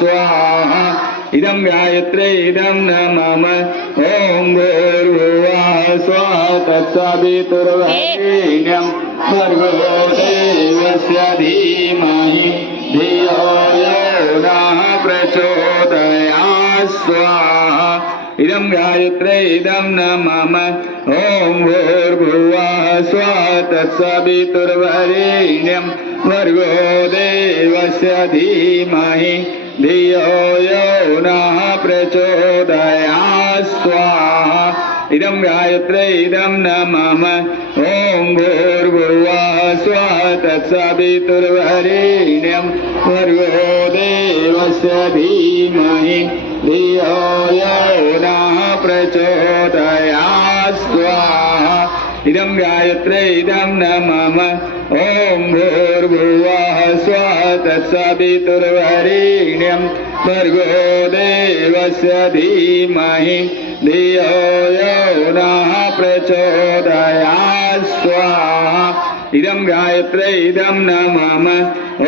स्वाहा इदं गायत्रे इदं न मम ॐ भूर्भुवः स्वः तत्सवितुर्वरेण्यं भर्गो देवस्य धीमहि धियो यो नः प्रचोदयात् स्वाहा इदं गायत्रे इदं न मम ॐ भूर्भुवः स्वः तत्सवितुर्वरेण्यं भर्गो देवस्य धीमहि धियो यो नः प्रचोदयात् स्वाहा इदं गायत्रे इदं न मम ॐ भूर्भुवः स्वः तत्सवितुर्वरेण्यं भर्गो देवस्य धीमहि धियो यो नः प्रचोदयात् स्वाहा इदं गायत्रे इदं न मम ॐ भूर्भुवः स्वः तत्सवितुर्वरेण्यं भर्गो देवस्य धीमहि धियो यो नः प्रचोदयात् स्वाहा इदं गायत्रे इदं न मम ॐ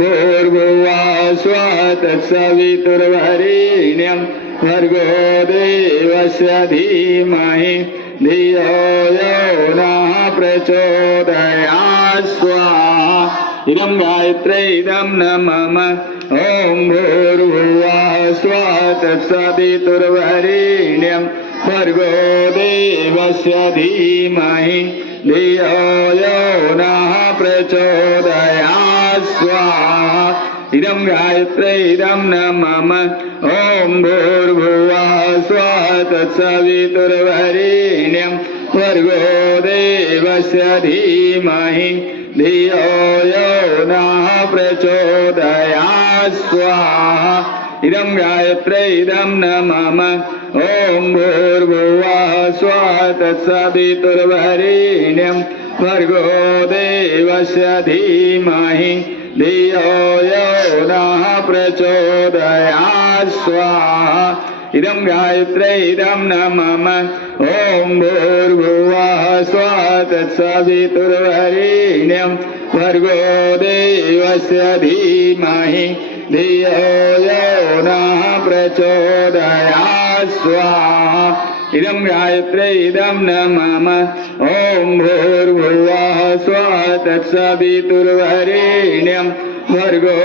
भूर्भुवः स्वः तत्सवितुर्वरेण्यं भर्गो देवस्य धीमहि धियो यो नः प्रचोदयात् स्वाहा इदं गायत्रे इदं न मम ॐ भूर्भुवः स्वः तत्सवितुर्वरेण्यं भर्गो देवस्य धीमहि धियो यो नः प्रचोदयात् स्वाहा इदं गायत्रे इदं न मम ॐ भूर्भुवः स्वः तत्सवितुर्वरेण्यं भर्गो देवस्य धीमहि धियो यो नः प्रचोदयात् स्वाहा इदं गायत्रे इदं न मम ॐ भूर्भुवः स्वः तत्सवितुर्वरेण्यं भर्गो देवस्य धीमहि धियो यो नः प्रचोदयात् स्वाहा इदं गायत्रे इदं न मम ॐ भूर्भुवः स्वः तत्सवितुर्वरेण्यं भर्गो देवस्य धीमहि धियो यो नः प्रचोदयात् स्वाहा इदं गायत्रे इदं न मम ॐ भूर्भुवः स्वः तत्सवितुर्वरेण्यं भर्गो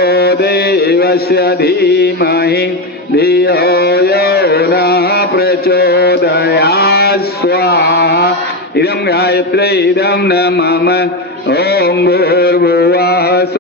देवस्य धीमहि धियो यो नः प्रचोदयात् स्वाहा इदं गायत्रे इदं न मम ॐ भूर्भुवः